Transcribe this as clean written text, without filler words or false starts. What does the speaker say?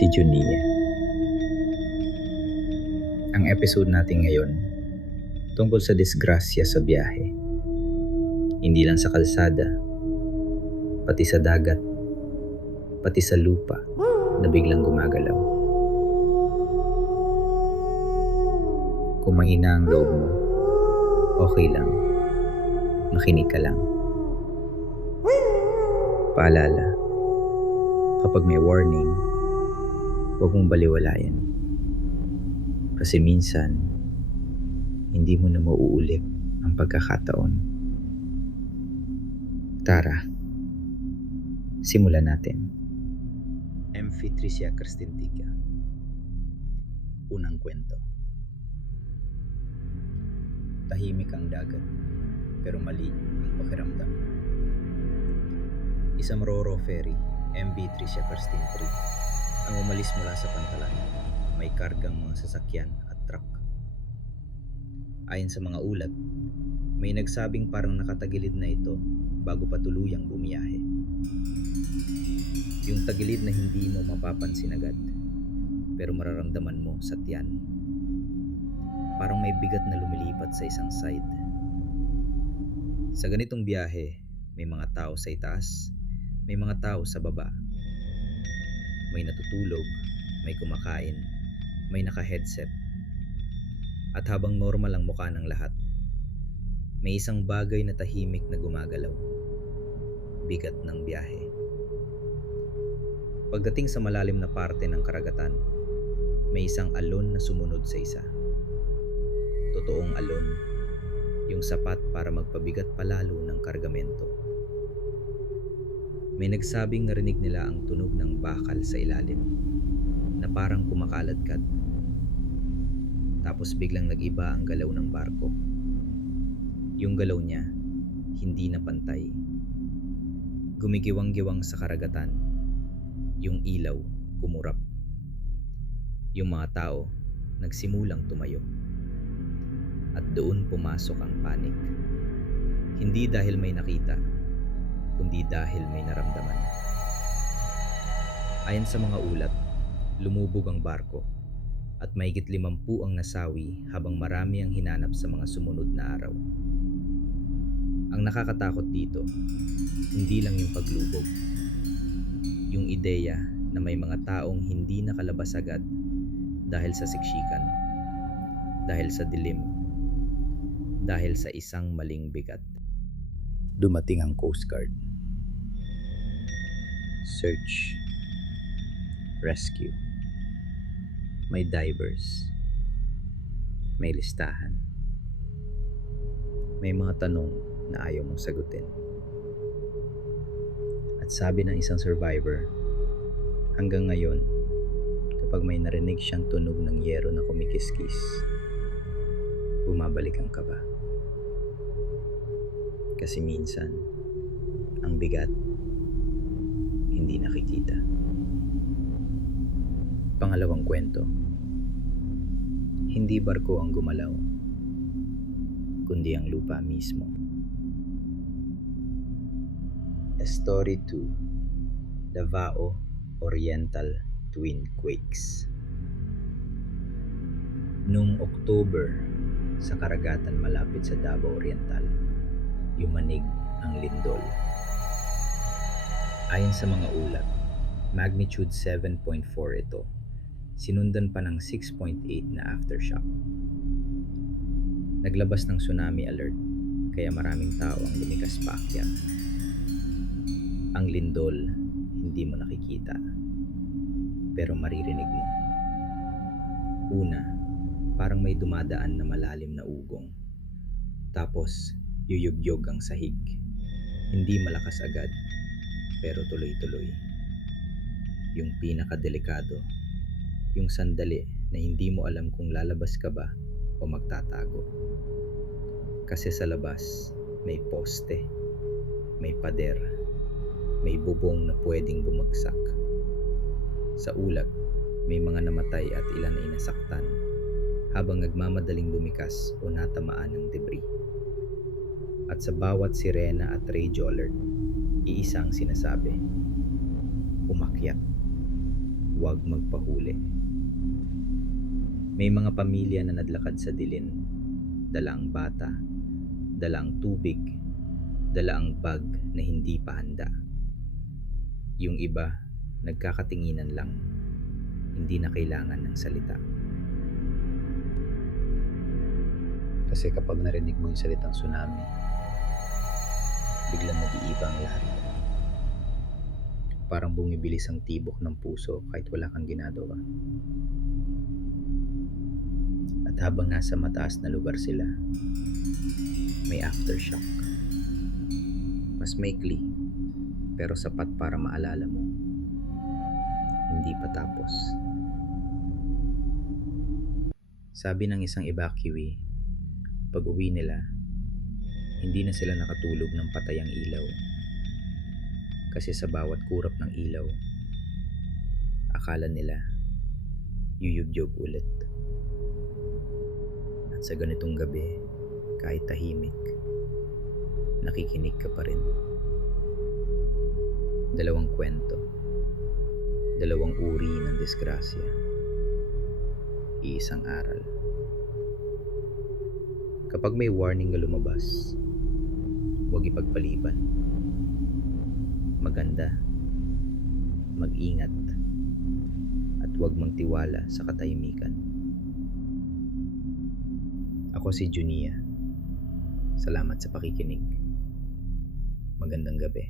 si Junia. Ang episode natin ngayon tungkol sa disgrasya sa biyahe. Hindi lang sa kalsada, pati sa dagat, pati sa lupa na biglang gumagalaw. Kung mahina ang loob mo, okay lang. Makinig ka lang. Paalala, kapag may warning, huwag mong baliwalayan. Kasi minsan, hindi mo na mauulit ang pagkakataon. Tara, simulan natin. Amphitrisia Crescentica. Unang kwento. Tahimik ang dagat, pero mali ang pakiramdam. Isang Roro ferry, MV Tricia Kirsten 3, ang umalis mula sa pantalan. May kargang mga sasakyan at truck. Ayon sa mga ulat, may nagsabing parang nakatagilid na ito bago pa tuluyang bumiyahe. Yung tagilid na hindi mo mapapansin agad, pero mararamdaman mo sa tiyan. Parang may bigat na lumilipat sa isang side. Sa ganitong biyahe, may mga tao sa itaas, may mga tao sa baba. May natutulog, may kumakain, may naka-headset. At habang normal ang mukha ng lahat, may isang bagay na tahimik na gumagalaw. Bigat ng biyahe. Pagdating sa malalim na parte ng karagatan, may isang alon na sumunod sa isa. Totoong alon, yung sapat para magpabigat palalo ng kargamento. May nagsabing narinig nila ang tunog ng bakal sa ilalim, na parang kumakaladkad. Tapos biglang nag-iba ang galaw ng barko. Yung galaw niya, hindi na pantay. Gumigiwang-giwang sa karagatan. Yung ilaw, kumurap. Yung mga tao, nagsimulang tumayo. At doon pumasok ang panik. Hindi dahil may nakita, kundi dahil may naramdaman. Ayon sa mga ulat, lumubog ang barko at mahigit 50 ang nasawi habang marami ang hinanap sa mga sumunod na araw. Ang nakakatakot dito, hindi lang yung paglubog. Yung ideya na may mga taong hindi nakalabas agad dahil sa siksikan, dahil sa dilim, dahil sa isang maling bigat. Dumating ang Coast Guard. Search. Rescue. May divers. May listahan. May mga tanong na ayaw mong sagutin. At sabi ng isang survivor, hanggang ngayon, kapag may narinig siyang tunog ng yero na kumikiskis, bumabalik ang kaba. Kasi minsan, ang bigat, hindi nakikita. Pangalawang kwento. Hindi barko ang gumalaw, kundi ang lupa mismo. Story 2. Davao Oriental Twin Quakes. Noong October, sa karagatan malapit sa Davao Oriental, yumanig ang lindol. Ayon sa mga ulat, magnitude 7.4 ito. Sinundan pa ng 6.8 na aftershock. Naglabas ng tsunami alert, kaya maraming tao ang lumikas paakyat. Ang lindol, hindi mo nakikita, pero maririnig mo. Una, parang may dumadaan na malalim na ugong. Tapos, yuyugyog ang sahig. Hindi malakas agad, pero tuloy-tuloy. Yung pinakadelikado, yung sandali na hindi mo alam kung lalabas ka ba o magtatago. Kasi sa labas, may poste, may pader, may bubong na pwedeng bumagsak. Sa ulat, may mga namatay at ilan ay nasaktan habang nagmamadaling bumikas o natamaan ng debris. At sa bawat sirena at radio alert, iisang sinasabi, umakyat, huwag magpahuli. May mga pamilya na nadlakad sa dilim, dala ang bata, dala ang tubig, dala ang bag na hindi pa handa. Yung iba, nagkakatinginan lang, hindi na kailangan ng salita. Kasi kapag narinig mo yung salitang tsunami, biglang nag-iiba ang lahat. Parang bumibilis ang tibok ng puso kahit wala kang ginagawa. At habang nasa mataas na lugar sila, may aftershock. Mas maikli, pero sapat para maalala mo, hindi pa tapos. Sabi ng isang evacuee, pag uwi nila, hindi na sila nakatulog ng patay ang ilaw. Kasi sa bawat kurap ng ilaw, akala nila, yuyugyog ulit. At sa ganitong gabi, kahit tahimik, nakikinig ka pa rin. Dalawang kwento, dalawang uri ng disgrasya, iisang aral. Kapag may warning na lumabas, huwag ipagpaliban. Maganda, mag-ingat, at huwag magtiwala sa katahimikan. Ako si Junia. Salamat sa pakikinig. Magandang gabi.